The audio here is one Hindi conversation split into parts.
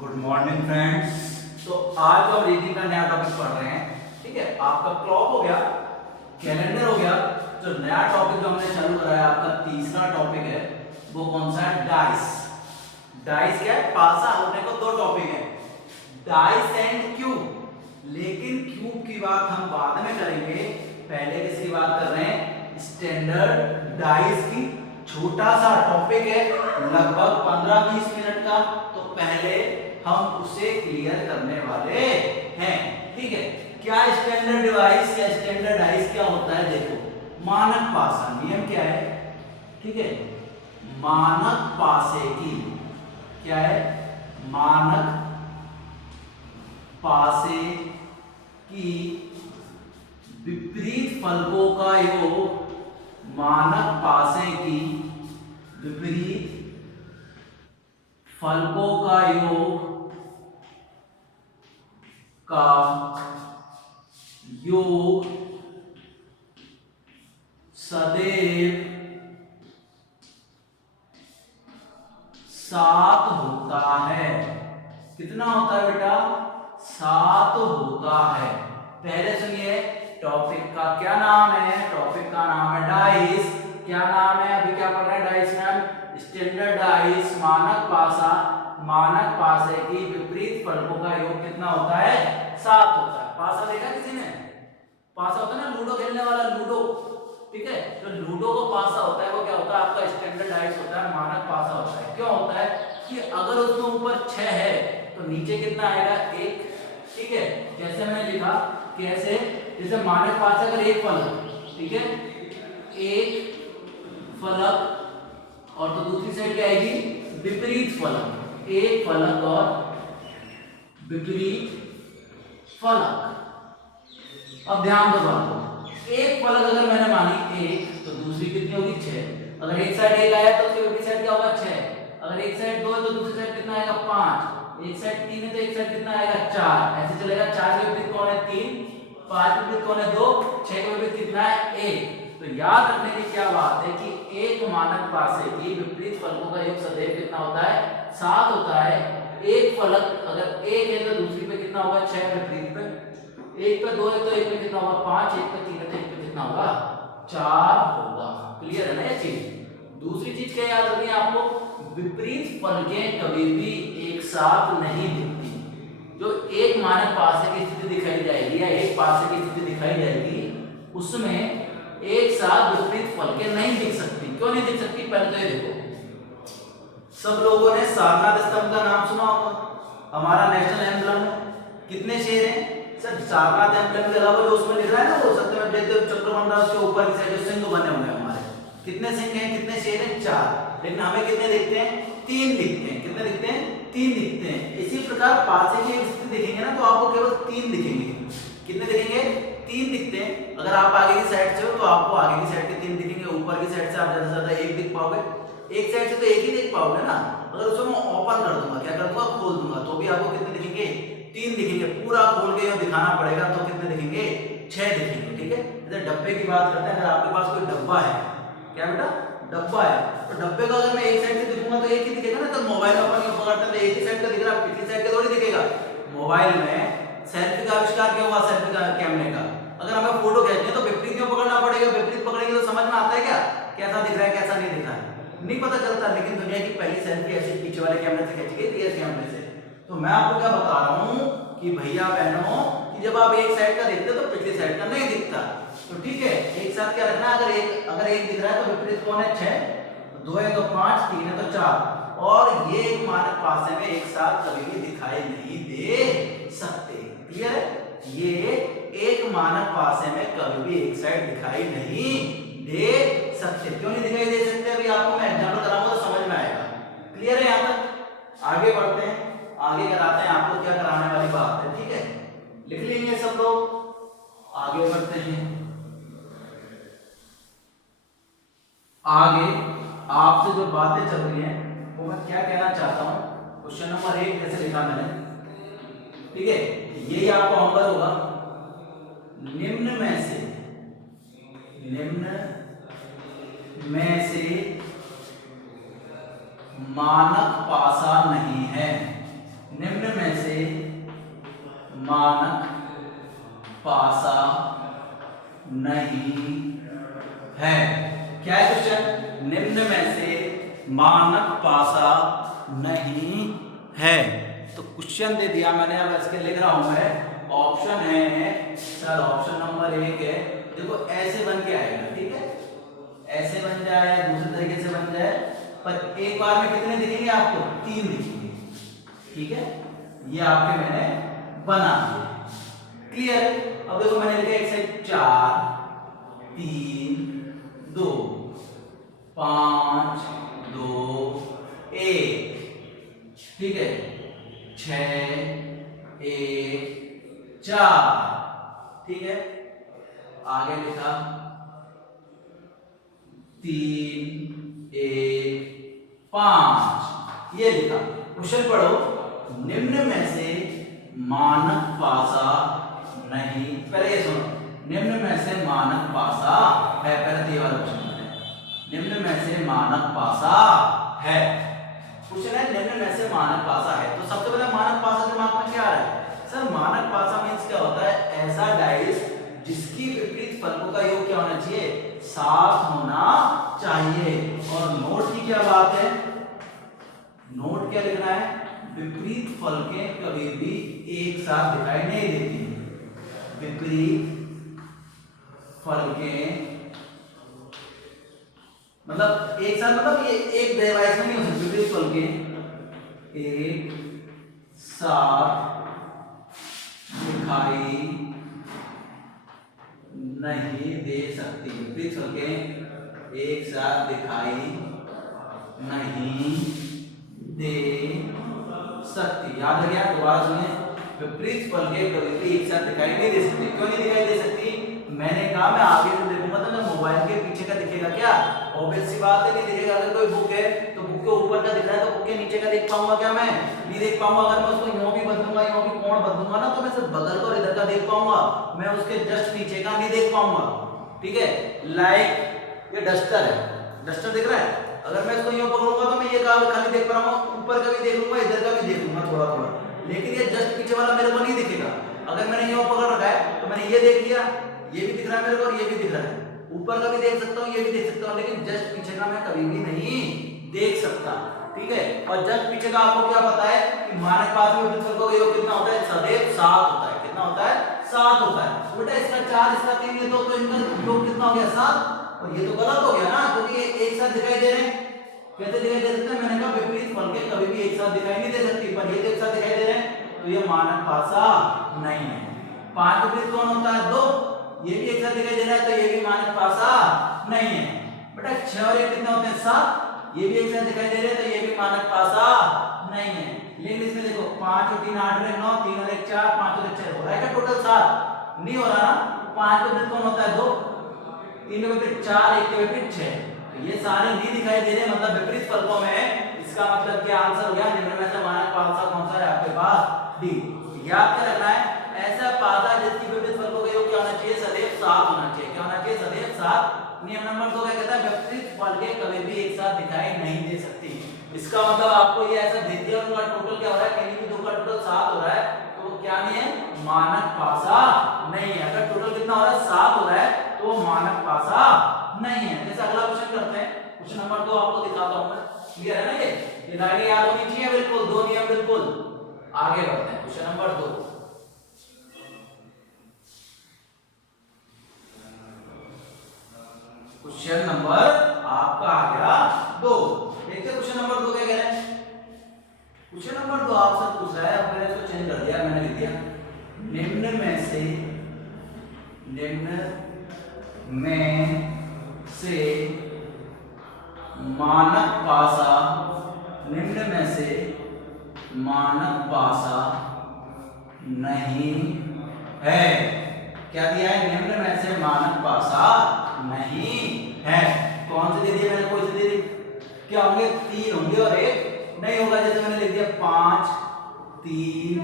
Good morning friends. तो आज हम रीडिंग का नया टॉपिक पढ़ रहे हैं। ठीक है, आपका क्लॉक हो गया, कैलेंडर हो गया। जो नया टॉपिक जो हमने चालू करा है, आपका तीसरा टॉपिक है, वो कौन सा है? डाइस। डाइस क्या है? पासा होने को दो टॉपिक है, डाइस एंड क्यूब। लेकिन क्यूब की बात हम बाद में करेंगे, पहले किसकी बात कर रहे हैं? स्टैंडर्ड डाइस की। छोटा सा टॉपिक है, लगभग 15-20 मिनट का, तो पहले हम उसे क्लियर करने वाले हैं। ठीक है, क्या स्टैंडर्ड डिवाइस या स्टैंडर्ड डाइस क्या होता है? देखो, मानक पासा नियम क्या है? ठीक है, मानक पासे की क्या है? मानक पासे की विपरीत फलकों का योग, मानक पासे की विपरीत फलकों का योग सदैव 7 होता है। कितना होता है बेटा? 7 होता है। पहले सुनिए, टॉपिक का क्या नाम है? टॉपिक का नाम है डाइस। क्या नाम है? अभी क्या पढ़ रहे हैं डाइस में हम? स्टैंडर्ड डाइस, मानक पासा। मानक पासे की विपरीत फलकों का योग कितना होता है? 7 होता है। पासा देखा किसी ने? पासा होता है ना, लूडो खेलने वाला, लूडो। ठीक है, तो लूडो को पासा होता है, वो क्या होता है? आपका स्टैंडर्ड डाइस होता है, मानक पासा होता है। क्यों होता है? कि अगर उसमें ऊपर 6 है तो नीचे कितना आएगा? 1। ठीक है, जैसे मैंने लिखा, कैसे? जैसे मानक पासा अगर एक फलक, ठीक है, एक फलक, और तो दूसरी साइड क्या आएगी? विपरीत फलक। एक फलक और विपरीत फलक। अब ध्यान दो बात, एक फलक अगर मैंने मानी 1, तो दूसरी कितनी होगी? 6। अगर एक साइड 1 आया तो उसकी विपरीत साइड क्या होगा? 6। अगर एक साइड 2 है तो दूसरी साइड कितना आएगा? 5। एक साइड 3 है तो एक साइड कितना आएगा? 4। ऐसे चलेगा। 4 के विपरीत कौन है? 3। 5 के विपरीत कौन है? 2। 6 के विपरीत कितना है? 1। तो याद रखने की क्या बात है कि एक मानक पासे की विपरीत फलकों का योग सदैव कितना होता है? 7 होता है। एक फलक अगर 1 है तो दूसरी पे कितना होगा? 6 विपरीत पे। एक पे 2 है तो एक पे कितना होगा? 5। एक पे 3 है तो एक पे कितना होगा? 4 होगा। क्लियर है ना ये चीज? दूसरी चीज क्या याद रखनी है आपको? विपरीत फलकें कभी भी एक साथ नहीं दिखती। जो एक मानक पासे की स्थिति दिखाई जाएगी या एक पासे की स्थिति दिखाई जाएगी, उसमें एक साथ विपरीत फलकें नहीं दिख सकती। क्यों नहीं दिख सकती? पहले तो ये देखो, सब लोगों ने सारनाथ स्तंभ का नाम सुना होगा, हमारा नेशनल एम्बलम है। कितने शेर हैं? सर, सारनाथ एम्बलम के अलावा जो उसमें लिख रहा है ना, वो सत्यमेव जयते चक्र बन रहा है, उसके ऊपर की साइड जो सिंह बने हुए हैं हमारे, कितने सिंह हैं? कितने शेर हैं? 4। लेकिन हमें कितने दिखते हैं? 3 दिखते हैं। कितने दिखते हैं? 3 दिखते हैं। इसी प्रकार पासे की एक स्थिति दिखेंगे ना, तो आपको केवल 3 दिखेंगे। कितने दिखेंगे? 3 दिखते हैं। अगर आप आगे की साइड से हो तो आपको आगे की साइड के 3 दिखेंगे, ऊपर की साइड से आप ज्यादा से ज्यादा 1 दिख पाओगे। एक साइड से तो एक ही देख पाओगे ना। अगर उसको मैं ओपन कर दूंगा, क्या कर दूंगा? खोल दूंगा, तो भी आपको कितने दिखेंगे? 3 दिखेंगे। पूरा खोल के ये दिखाना पड़ेगा तो कितने दिखेंगे? 6 दिखेंगे। ठीक है, जैसे डब्बे की बात करते हैं, अगर आपके पास कोई डब्बा है, क्या बेटा? डब्बा है, तो डब्बे का अगर मैं एक साइड से दिखूंगा तो एक ही दिखेगा ना। तो मोबाइल अपन पकड़ते हैं तो एक ही साइड का दिख रहा है, पिछली साइड का थोड़ी दिखेगा। मोबाइल में सेल्फी का आविष्कार क्या हुआ? सेल्फी का, कैमरे का। अगर हमें फोटो खींचनी है तो विपरीत क्यों पकड़ना पड़ेगा? विपरीत पकड़ेंगे तो समझ में आता है क्या कैसा दिख रहा है, कैसा नहीं दिख रहा है? नहीं पता चलता। लेकिन दुनिया की पहली सेल्फी ऐसे पीछे वाले कैमरे से खींची गई, रियर कैमरे से। तो मैं आपको क्या बता रहा हूं कि भैया बहनों, कि जब आप एक साइड का देखते हो तो पिछली साइड का नहीं दिखता। तो ठीक है, एक साथ क्या रखना? अगर एक दिख रहा है तो विपरीत कौन है? 6। 2 है तो 5, 3 है तो 4। और ये एक मानक पासे में एक साथ कभी भी दिखाई नहीं दे सकते। क्लियर है? ये एक मानक पासे में कभी भी एक साइड दिखाई नहीं दे सकते। क्यों नहीं दिखाई दे सकते? अभी आपको मैं एग्जांपल कराऊंगा तो समझ में आएगा। क्लियर है? यहां तक आगे बढ़ते हैं, आगे कराते हैं आपको क्या कराने वाली बात है। ठीक है, लिख लेंगे सब लोग, आगे बढ़ते हैं। आगे आपसे जो बातें चल रही हैं वो मैं क्या कहना चाहता हूं। क्वेश्चन नंबर 1 जैसे लिखा मैंने, ठीक है, यही आपका होमवर्क होगा। निम्न में से मानक पासा नहीं है। निम्न मानक पासा नहीं है। क्या है क्वेश्चन? निम्न में से मानक पासा नहीं है। तो क्वेश्चन दे दिया मैंने, अब इसके लिख रहा हूं मैं। ऑप्शन है सर, ऑप्शन नंबर 1 है। देखो ऐसे बन के आएगा, ठीक है, ऐसे बन जाए या दूसरे तरीके से बन जाए, पर एक बार में कितने दिखेंगे आपको? 3 दिखेंगे, ठीक है। ये आपके मैंने बना दिए, क्लियर। अब देखो मैंने लिखा एक्सरसाइज 4 3 2 5 2 1, ठीक है, 6 1 4, ठीक है। आगे लिखा 3 1 5, ये लिखा। क्वेश्चन पढ़ो, निम्न में से मानक पासा नहीं, पहले ये सुनो, निम्न में से मानक पासा है, पहले तो ये वाला क्वेश्चन है, निम्न में से मानक पासा है। क्वेश्चन है निम्न में से मानक पासा है, तो सबसे पहले मानक पासा दिमाग में क्या आ रहा है? सर मानक पासा मींस क्या होता है? ऐसा डाइस जिसकी विपरीत फलकों का योग क्या होना चाहिए? 7 होना चाहिए। और नोट की क्या बात है? नोट क्या लिखना है? विपरीत फलकें कभी भी एक साथ दिखाई नहीं देती। विपरीत फलकें मतलब एक साथ, मतलब ये एक डिवाइस में नहीं हो सकती। विपरीत फलकें एक साथ दिखाई नहीं दे सकती। विपरीत फलकें एक साथ दिखाई नहीं दे सकती। याद रखिए, दोबारा सुनिए, विपरीत फलकें कभी भी एक साथ दिखाई नहीं दे सकती। क्यों नहीं दिखाई दे सकती? मैंने कहा मैं आगे जो देखूंगा तो मोबाइल के पीछे का दिखेगा क्या? ऑब्वियस सी बात है, नहीं दिखेगा। अगर कोई बुक है तो बुक के ऊपर का दिख रहा है, तो बुक के नीचे का देख पाऊंगा क्या? मैं नहीं देख पाऊंगा। अगर मैं उसको यूं भी बदलूंगा, यूं भी कोण बदलूंगा ना, तो मैं सिर्फ बगल का और इधर का देख पाऊंगा, मैं उसके जस्ट नीचे का नहीं देख पाऊंगा, ठीक है। लाइक ये डस्टर है, डस्टर दिख रहा है, अगर मैं इसको यूं पकड़ूंगा तो मैं ये खाली देख पाऊंगा, ऊपर का भी देख लूंगा, इधर का भी देख लूंगा थोड़ा थोड़ा, लेकिन ये जस्ट पीछे वाला मेरे को नहीं दिखेगा। अगर मैंने यूं पकड़ रखा है तो मैंने ये देख लिया, ये भी दिख रहा है मेरे को और ये भी दिख रहा है, ऊपर का भी देख सकता हूँ, ये भी देख सकता हूँ, लेकिन जस्ट पीछे का मैं कभी भी नहीं देख सकता, ठीक है। और जस्ट पीछे का आपको क्या पता है कि मानक पास में विपरीत फलकों का योग कितना होता है? सदैव 7 होता है। कितना होता है? 7 होता है। बेटा इसका 4 इसका 3 ये तो इनका योग कितना हो गया? 7। और ये तो गलत हो गया ना, क्योंकि ये एक साथ दिखाई दे रहे हैं। कैसे दिखाई दे सकते हैं? मैंने कहा विपरीत फलकें कभी भी एक साथ दिखाई नहीं दे सकती, पर ये तो एक साथ दिखाई दे रहे हैं, तो ये मानक पासा नहीं है। 5 विपरीत कौन होता है? 2, ये भी एक साथ दिखाई दे रहा है, तो ये भी मानक पासा नहीं है। बेटा 6 और 1 कितने होते हैं? 7, ये भी एक साथ दिखाई दे रहे हैं, तो ये भी मानक पासा नहीं है। लेकिन इसमें देखो 5 और 3 8 9, 3 और 1 4, 5 और 1 6 हो रहा है क्या? टोटल 7 नहीं हो रहा ना। 5 के विपरीत कौन होता है? 2, 3 के विपरीत 4, 1 के विपरीत 6, तो ये सारे नहीं दिखाई दे रहे, मतलब विपरीत फलकों में। इसका मतलब क्या आंसर हो गया? निम्न में से मानक पासा कौन सा है आपके पास? डी। याद क्या रखना है? ऐसा पासा जिसकी विपरीत फलकों का योग क्या होना चाहिए? सदैव 7 होना चाहिए। क्या होना चाहिए? सदैव 7। नियम नंबर 2 क्या कहता है? विपरीत फलकें कभी भी एक साथ दिखाई नहीं दे सकती। इसका मतलब आपको ये ऐसा दे दिया, उनका टोटल क्या हो रहा है? किन्हीं भी दो का टोटल 7 हो रहा है, तो वो क्या नहीं है? मानक पासा नहीं है। अगर टोटल कितना हो रहा है? 7 हो रहा है, तो वो मानक पासा नहीं है। जैसे अगला क्वेश्चन करते हैं, क्वेश्चन नंबर 2 आपको दिखाता हूं मैं। क्लियर है ना? ये लाइनें याद होनी चाहिए बिल्कुल, 2 नियम बिल्कुल। आगे बढ़ते हैं, क्वेश्चन नंबर 2। क्वेश्चन नंबर आपका आ गया 2। देखते हैं क्वेश्चन नंबर 2 क्या कह रहे हैं। क्वेश्चन नंबर 2 आपसे पूछ रहा है, अब मैंने इसको चेंज कर दिया, मैंने लिख दिया निम्न में से मानक पासा, निम्न में से मानक पासा नहीं है। क्या दिया है? निम्न में से मानक पासा नहीं है। कौन से दे दिए मैंने? कोई से दे दी। क्या होंगे? 3 होंगे और 1 नहीं होगा। जैसे मैंने लिख दिया 5 3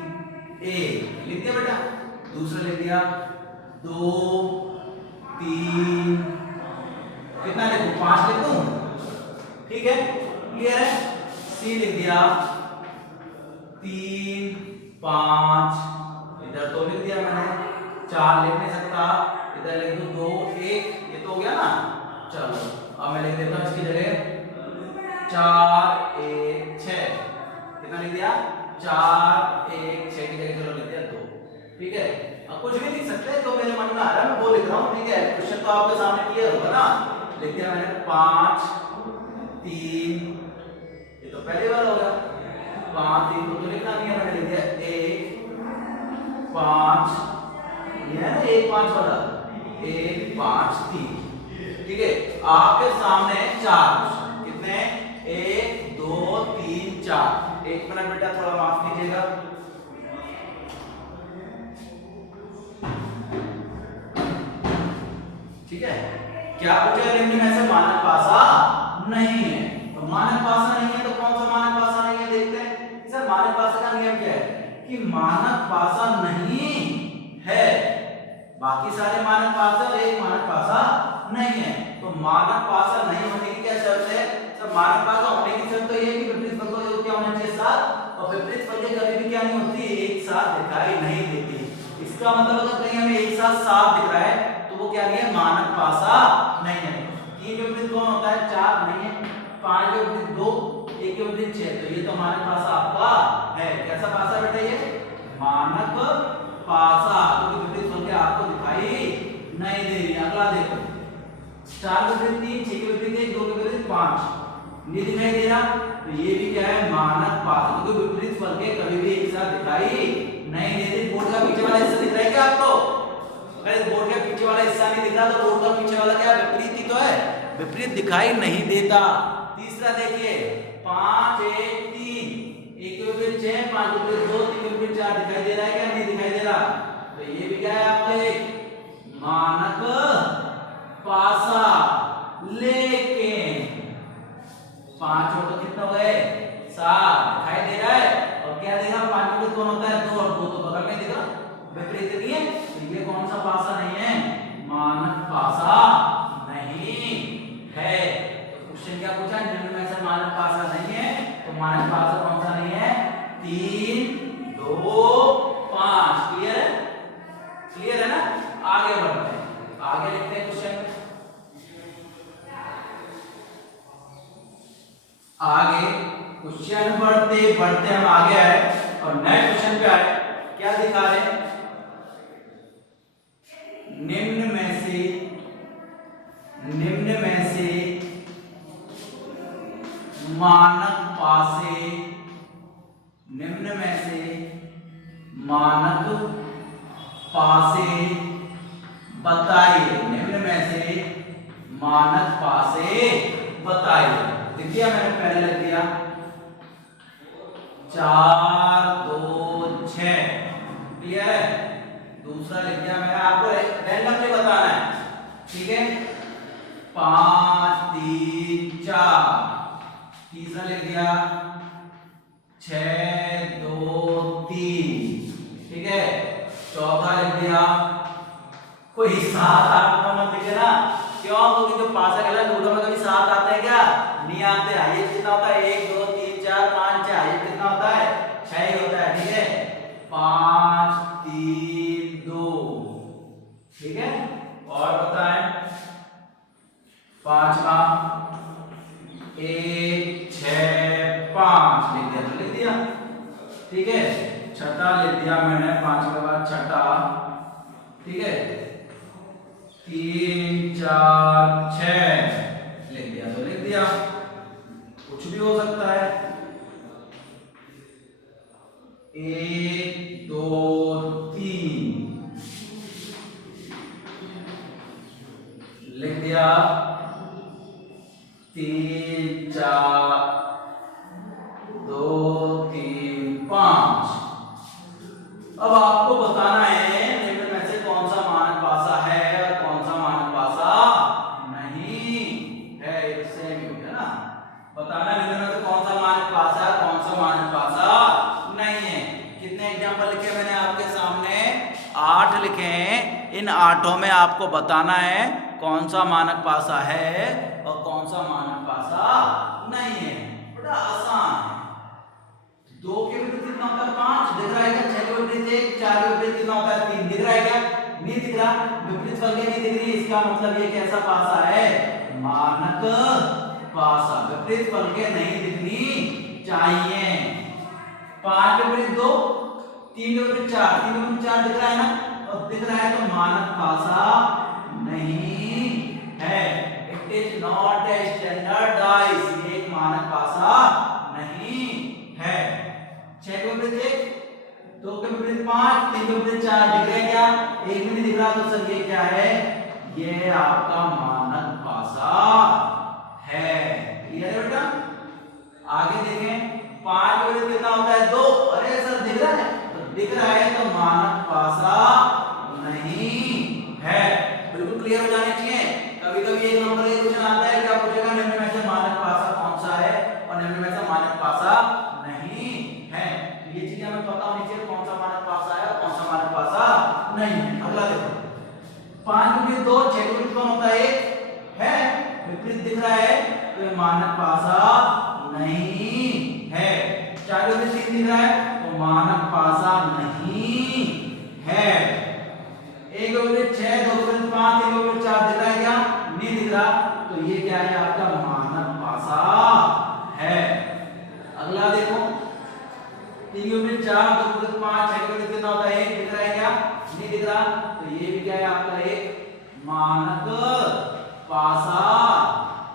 1 लिख दिया बेटा। दूसरा लिख दिया 2 3, कितना लिखूं? 5 लिखूं, ठीक है, क्लियर है। सी लिख दिया 3 5, इधर 2 लिख दिया मैंने, 4 लिख नहीं सकता, इधर लिख दूं 2 1, ये तो हो गया ना। चलो अब मैं लिख देता हूँ इसकी जगह 4 1 6, कितना लिख दिया 4 1 6 की जगह चलो लिख दिया 2, ठीक है। अब कुछ भी लिख सकते हैं, जो मेरे मन में आ रहा है मैं वो लिख रहा हूँ, ठीक है। क्वेश्चन तो आपके सामने क्लियर होगा ना। लिख दिया मैंने 5 3, ये तो पहली बार होगा, 5 3 को तो लिखना नहीं है, मैंने लिख दिया 1 5, ये है ना 1 5 वाला, 1 5 3, ठीक है। आपके सामने 4, कितने 1 2 3 4। एक मिनट बेटा थोड़ा माफ कीजिएगा, ठीक है। क्या पूछा निम्न में से मानक पासा नहीं है, तो मानक पासा नहीं है तो कौन सा मानक पासा नहीं है देखते हैं। सर मानक पासा का नियम क्या है कि मानक पासा नहीं है, बाकी सारे मानक पासा और एक मानक पासा नहीं है। तो मानक पासा नहीं होने की क्या शर्त है, सर मानक पासा होने की शर्त तो ये है कि विपरीत फल को क्या होना चाहिए साथ, और विपरीत फल कभी भी क्या नहीं होती एक साथ दिखाई नहीं देती। इसका मतलब अगर कहीं हमें एक साथ 7 दिख रहा है तो वो क्या नहीं है, मानक पासा नहीं है। 3 के विपरीत कौन होता है, 4 नहीं है, 5 के विपरीत 2, 1 के विपरीत 6, तो ये तो मानक पासा आपका है। कैसा पासा बेटा, ये मानक पासा, क्योंकि विपरीत फल आपको दिखाई नहीं दे रही। अगला देखो 4 के विपरीत 3, 6 के विपरीत 1, 2 के विपरीत 5, नहीं दिखाई दे रहा, तो ये भी क्या है मानक पासा, क्योंकि विपरीत फल के कभी भी एक साथ दिखाई नहीं देती। बोर्ड का पीछे वाला हिस्सा दिख रहा है क्या आपको, अगर इस बोर्ड के पीछे वाला हिस्सा नहीं दिख रहा तो बोर्ड का पीछे वाला क्या विपरीत ही तो है, विपरीत दिखाई नहीं देता। तीसरा देखिए 5 1 3, 1 के विपरीत 6, 5 के विपरीत 2, 3 के विपरीत 4, दिखाई दे रहा है क्या, नहीं दिखाई दे रहा, तो ये भी क्या है आपका एक मानक पासा। लेकिन 5 और तो कितना हो गए 7, दिखाई दे रहा है, और क्या देगा 5 के विपरीत कौन होता है 2, और 2 तो बगल में दिख रहा, विपरीत नहीं है, तो ये कौन सा पासा नहीं है, मानक पासा नहीं है। तो क्वेश्चन क्या पूछा, निम्न में से मानक पासा नहीं है, तो मानक पासा कौन सा नहीं है, 3 2 5। क्लियर है, क्लियर है ना। आगे बढ़ते हैं, आगे लिखते हैं क्वेश्चन, आगे क्वेश्चन बढ़ते बढ़ते हम आगे आए और नए क्वेश्चन पे आए। क्या दिखा रहे हैं, निम्न में से मानक पासे, निम्न में से मानक पासे बताइए, निम्न में से मानक पासे बताइए। देखिए मैंने पहले लिख दिया 4 2 6, क्लियर है। दूसरा लिख दिया मैंने, आपको रैंडमली बताना है, ठीक है, 5 3 4। तीसरा लिख दिया 6 2 3, ठीक है। चौथा लिख दिया, कोई 7 8 9 मत लिखे ना, क्यों, क्योंकि जो पासा कहला लूडो में कभी 7 आते हैं क्या, नहीं आते। ये कितना होता है 1 2 3 4 5 6, ये कितना होता है 6 ही होता है, ठीक है। 5 3 2, ठीक है। और बताएं, पांचवा 1 6 5 लिख दिया, तो लिख दिया, ठीक है। छठा लिख दिया मैंने, 5 के बाद छठा, ठीक है, 3 4 6 लिख दिया, तो लिख दिया। कुछ भी हो सकता है, 1 2 3 लिख दिया, 3 4 2 3 5। अब आपको बताना है निम्न में से कौन सा मानक पासा है और कौन सा मानक पासा नहीं है, सेम ही हो गया ना। बताना निम्न में से कौन सा मानक पासा है, कौन सा मानक पासा नहीं है। कितने एग्जांपल लिखे मैंने आपके सामने, 8 लिखे हैं। इन 8 में आपको बताना है कौन सा मानक पासा है और कौन सा मानक पासा नहीं है। बड़ा आसान है। 2 के विपरीत कितना होता है 5, दिख रहा है क्या? 6 के विपरीत 1, 4 के विपरीत कितना होता है? 3। दिख रहा है क्या? नहीं दिख रहा। विपरीत फलके नहीं दिख रही, इसका मतलब ये कैसा पासा है? मानक पासा। विपरीत फलके नहीं दिखनी चाहिए। 5 के विपरीत 2, 3 के विपरीत 4, 3 के विपरीत 4 दिख रहा है ना? और दिख रहा है तो मानक पासा नहीं है। It is not a standard dice. ये एक मानक पासा नहीं है। 6 के विपरीत 1, 2 के विपरीत 5, 3 के विपरीत 4 दिख रहे हैं क्या? एक भी नहीं दिख रहा, तो सर ये क्या है? ये आपका मानक पासा है। क्लियर है बेटा? आगे देखें, 5 के विपरीत कितना होता है? 2। अरे सर दिख रहा है, तो दिख रहा है तो मानक पासा नहीं है। बिल्कुल क्लियर हो जाने चाहिए। कभी कभी एक नंबर का क्वेश्चन आता है, क्या पूछेगा? निम्न में से मानक पासा कौन सा है और निम्न में से मानक पासा नहीं है। ये चीजें हमें पता होनी चाहिए, कौन सा मानक पासा है और कौन सा मानक पासा नहीं है। अगला देखो, 5 के विपरीत 2, 6 के विपरीत कौन होता है? 1 है। विपरीत दिख रहा है तो ये मानक पासा नहीं है। 4 के विपरीत 3 दिख रहा है तो मानक पासा नहीं है। 1 के विपरीत 6, 2 के विपरीत 5, 3 के विपरीत 4 दिख रहा है क्या? नहीं दिख रहा, तो ये क्या है? आपका मानक पासा है। अगला देखो, 3 के विपरीत 4, 2 के विपरीत 5, 6 के विपरीत कितना होता है? 1 दिख रहा है क्या? नहीं दिख रहा, तो ये भी क्या है? आपका एक मानक पासा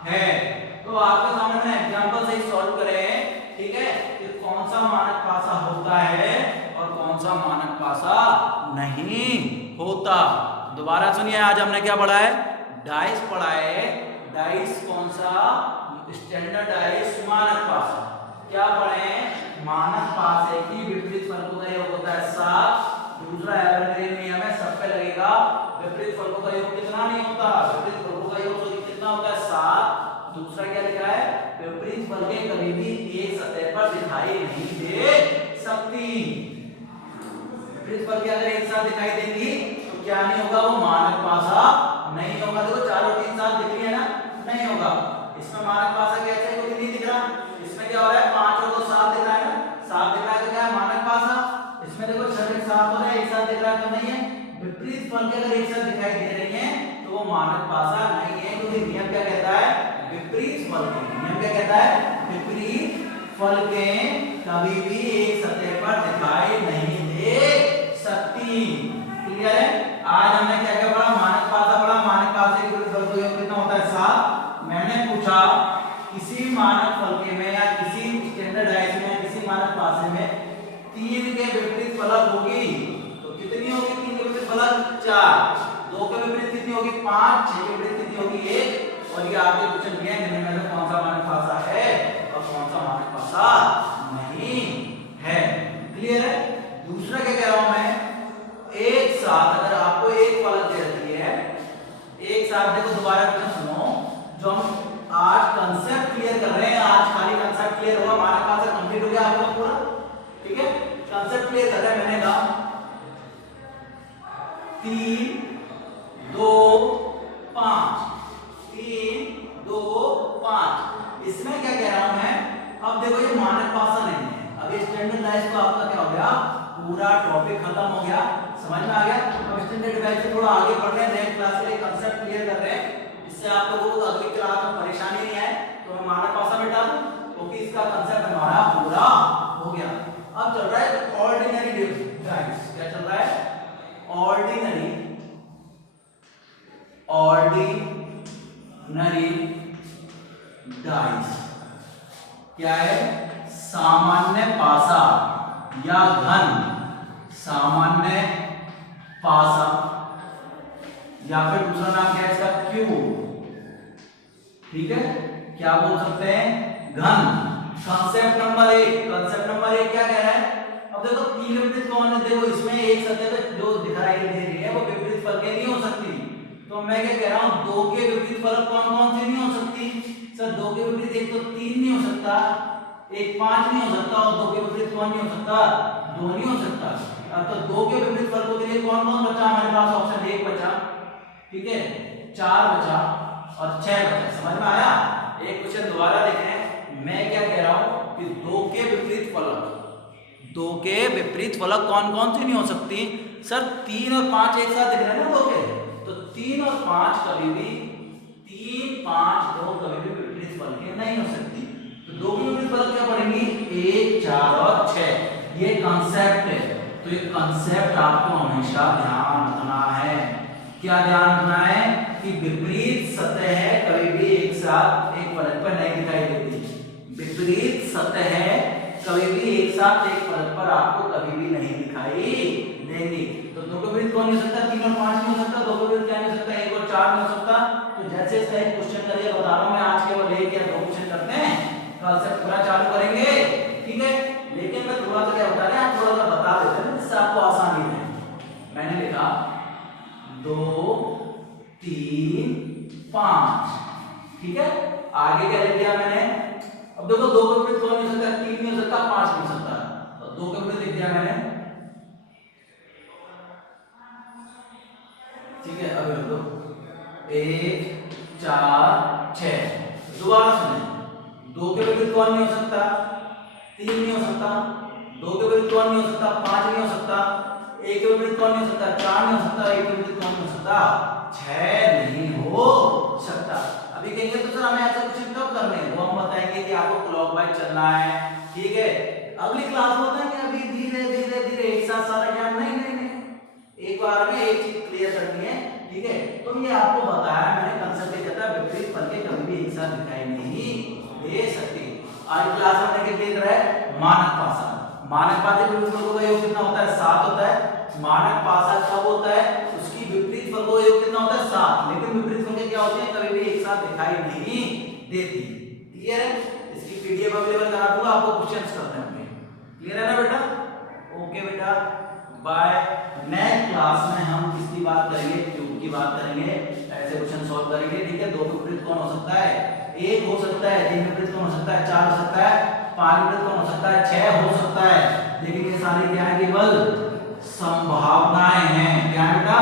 है। तो आपके सामने मैं एग्जांपल से ही सॉल्व करें, ठीक है, कि कौन सा मानक पासा होता है और कौन सा मानक पासा नहीं होता। दोबारा सुनिए, आज हमने क्या पढ़ा है? डाइस पढ़ा है। डाइस कौन सा? स्टैंडर्ड डाइस मानक पासा। क्या पढ़े? मानक पासे की विपरीत फलकों का योग होता है 7। दूसरा एवरग्रीन नियम है, सब पे लगेगा। विपरीत फलकों का योग कितना नहीं होता? विपरीत फलकों का योग कितना होता है? 7। दूसरा क्या लिखा है? विपरीत फलकें कभी भी एक सतह पर दिखाई नहीं दे सकती। विपरीत फलकें अगर एक साथ दिखाई देंगी तो क्या नहीं होगा? वो मानक पासा नहीं होगा। देखो 4 और 3 साथ दिख रही है ना? नहीं होगा। इसमें मानक पासा कैसे है? कोई नहीं दिख रहा। इसमें क्या हो रहा है? 5 और 2 7 दिख रहा है ना? 7 दिख रहा है तो क्या है? मानक पासा। इसमें देखो 6 और 7 हो रहा है, एक साथ दिख रहा है तो नहीं है। विपरीत फलकें अगर एक साथ दिखाई दे रही हैं तो वो मानक पासा नहीं है, क्योंकि नियम क्या कहता है? विपरीत फलकें। नियम क्या कहता है? विपरीत फलकें कभी भी एक सतह पर दिखाई नहीं दे सकती। क्लियर है? आज हमने क्या क्या पढ़ा? मानक पासा पढ़ा। मानक पासे के विपरीत फलकों का योग कितना होता है? 7। मैंने पूछा किसी मानक फलके में या किसी स्टैंडर्ड डाइस में, किसी मानक पासे में 3 के विपरीत फलक होगी तो कितनी होगी? 3 के विपरीत फलक 4। 2 के विपरीत कितनी होगी? 5। 6 के विपरीत कितनी होगी? 1। और ये आगे क्वेश्चन दिया है, इनमें से कौन सा मानक पासा है और कौन सा मानक पासा नहीं है। क्लियर है? दूसरा क्या कह रहा हूं मैं? एक साथ अगर आपको एक फलक दे रखी है, एक साथ देखो, दोबारा क्वेश्चन सुनो। जो हम आज कंसेप्ट क्लियर कर रहे हैं, आज खाली कंसेप्ट क्लियर हुआ, मानक पासा कंप्लीट हो गया आपका पूरा। ठीक है, कंसेप्ट क्लियर कर रहे हैं। मैंने कहा 3 2 5, 3 2 5। इसमें क्या कह रहा हूं मैं? अब देखो ये मानक पासा नहीं है। अब स्टैंडर्ड डाइस का आपका क्या हो गया? पूरा टॉपिक खत्म हो गया। समझ में आ गया? अब स्टैंडर्ड डाइस से थोड़ा आगे बढ़ रहे हैं, नेक्स्ट क्लास के लिए कंसेप्ट क्लियर कर रहे हैं, इससे आप लोगों को अगली क्लास में परेशानी नहीं आए। तो मैं मानक पासा मिटा दूं क्योंकि इसका कंसेप्ट हमारा पूरा हो गया। अब चल रहा है ऑर्डिनरी डाइस। क्या चल रहा है? ऑर्डिनरी डाइस क्या है? सामान्य पासा या घन सामान्य पासा, या फिर दूसरा नाम क्या है इसका? क्यूब। ठीक है, क्या बोल सकते हैं? घन। कंसेप्ट नंबर 1 क्या कह रहा है? अब देखो 3 के विपरीत कौन है? देखो इसमें एक सतह पे जो दिखाई दे रही है वो विपरीत फलकें नहीं हो सकती। तो मैं क्या कह रहा हूं? 2 के विपरीत फलक कौन कौन सी नहीं हो सकती? सर 2 के विपरीत एक तो 3 नहीं हो सकता, एक 5 नहीं हो सकता, और 2 के विपरीत कौन नहीं हो सकता? 2 नहीं हो सकता। अब तो 2 के विपरीत फलकों के लिए कौन कौन बचा हमारे पास? ऑप्शन 1 बचा, ठीक है, 4 बचा और 6 बचा। समझ में आया? एक क्वेश्चन दोबारा देखें। मैं क्या कह रहा हूं कि 2 के विपरीत फलक दो के विपरीत फलक कौन कौन सी नहीं हो सकती? सर 3 और 5 एक साथ दिख रहे हैं ना दो के, तो 3 और 5 कभी भी 3, 5, 2 कभी भी विपरीत फलक नहीं हो सकती। तो दो के विपरीत फलक क्या पड़ेंगी? 1, 4 और 6। ये कॉन्सेप्ट है, तो ये कॉन्सेप्ट आपको हमेशा ध्यान रखना है। क्या ध्यान रखना है? कि विपरीत सतह कभी भी एक साथ एक फलक पर नहीं दिखाई देती। विपरीत सतह कभी भी एक साथ एक फलक पर आपको कभी भी नहीं दिखाई देंगी। तो दो के विपरीत कौन नहीं हो सकता? 3 और 5 नहीं हो सकता। दो के विपरीत क्या नहीं हो सकता? 1 और 4 नहीं हो सकता। तो जैसे इसका एक क्वेश्चन करिए, बता रहा हूं मैं, आज केवल 1 या 2 क्वेश्चन करते हैं, कल से पूरा चालू करेंगे, ठीक है? लेकिन मैं थोड़ा सा क्या बता रहे हैं, थोड़ा सा बता देते हैं जिससे आपको आसानी रहे। मैंने लिखा 2, 3, 5, ठीक है? आगे क्या लिख दिया मैंने? अब देखो दो के विपरीत कौन नहीं हो सकता? 3 नहीं हो सकता, 5 नहीं हो सकता। तो दो के विपरीत लिख दिया मैंने, ठीक है? अब देखो 1, 4, 6। दोबारा सुने, दो के विपरीत कौन नहीं हो सकता? 3 नहीं हो सकता। दो के विपरीत कौन नहीं हो सकता? 5 नहीं हो सकता। एक के विपरीत कौन नहीं हो सकता? 4 नहीं हो सकता। एक के विपरीत कौन नहीं हो सकता? 6 नहीं हो सकता। अभी कहेंगे तो सर हमें ऐसा कुछ कब करने हैं, वो हम बताएंगे कि आपको क्लॉकवाइज चलना है, ठीक है? अगली क्लास में बताएंगे। अभी धीरे धीरे धीरे एक साथ सारा ज्ञान नहीं नहीं नहीं, एक बार में एक चीज क्लियर करनी है, ठीक है? तो ये आपको बताया मैंने, कंसेप्ट ये कहता है विपरीत फलकें कभी भी एक साथ दिखाई नहीं दे सकती। आज क्लास में देखिए देख रहा है मानक पासा। मानक पासे विपरीत फलकों का योग कितना होता है? 7 होता है। मानक पासा कब होता है? उसकी विपरीत फलकों का योग कितना होता है? 7। लेकिन विपरीत फलकें क्या होती हैं? कभी भी एक साथ दिखाई नहीं देती। क्लियर है? इसकी पीडीएफ अवेलेबल करा दूंगा, आपको क्वेश्चंस करने होंगे। क्लियर है ना बेटा? ओके बेटा, बाय। नेक्स्ट क्लास में हम किसकी बात करेंगे? क्यूब की बात करेंगे, ऐसे क्वेश्चन सॉल्व करेंगे, ठीक है? दो के विपरीत कौन हो सकता है? 1 हो सकता है। 3 के विपरीत कौन हो सकता है? 4 हो सकता है। 5 के विपरीत कौन हो सकता है? 6 हो सकता है। लेकिन ये सारी क्या है? केवल संभावनाएं हैं। क्या है बेटा?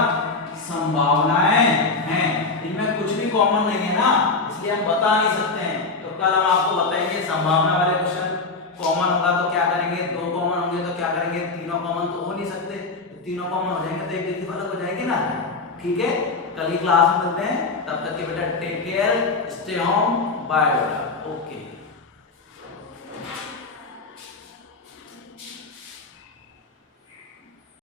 संभावनाएं हैं, इनमें कुछ भी कॉमन नहीं है ना, इसलिए हम बता नहीं सकते हैं। तो कल हम आपको बताएंगे संभावना वाले क्वेश्चन। कॉमन होगा तो क्या करेंगे? 2 कॉमन होंगे तो क्या करेंगे? तीनों कॉमन तो हो नहीं सकते, तो तीनों कॉमन हो जाएंगे तो एक डिग्री फलक हो जाएंगे ना, ठीक है? कल की क्लास में मिलते हैं, तब तक के बेटा take care, stay home, bye बेटा, ओके।